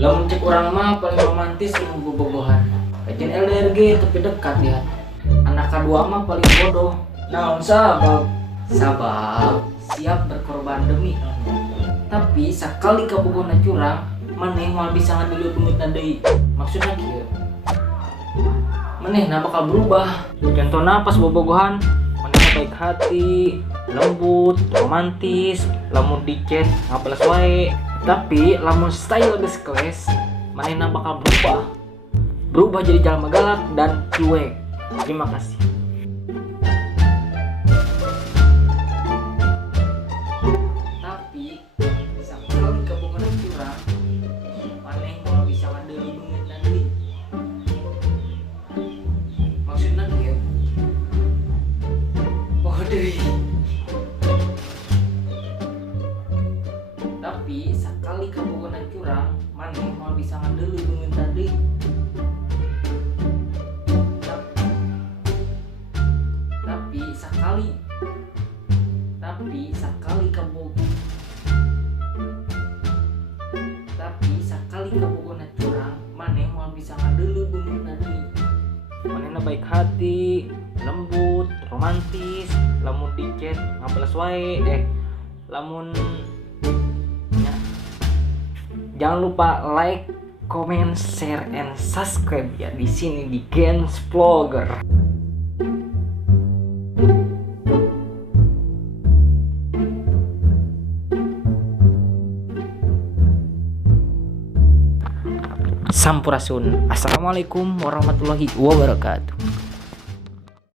Lamun cek orang mah paling romantis lamun bobogohan. Kajian LDRG tapi dekat ya. Anak kedua mah paling bodoh. Naon sabab? Sabab siap berkorban demi. Tapi sekali kabogona curang, maneh moal bisa ngadili dumitna deui. Maksudna kieu. Manehna bakal berubah. Contohna pas bobogohan, manehna baik hati, lembut, romantis, lamun di chat ngabalas wae. Tapi lamun style geus keles, manehna bakal berubah jadi jalma galak dan cuek. Terima kasih. Tapi sakali kabogona curang, maneh moal bisa ngadili beungeutna deui. Maksudna kieu. Oh deui. Tapi sekali kabogona curang, maneh moal bisa ngandeuleuh beungeutna deui. Tapi sakali kabogona curang, maneh moal bisa ngandeuleuh beungeutna deui. Manehna baik hati, lembut, romantis, lamun di chat ngabalas wae, lamun ya. Jangan lupa like, comment, share, and subscribe ya di sini di Gens Vlogger. Sampurasun. Assalamualaikum warahmatullahi wabarakatuh.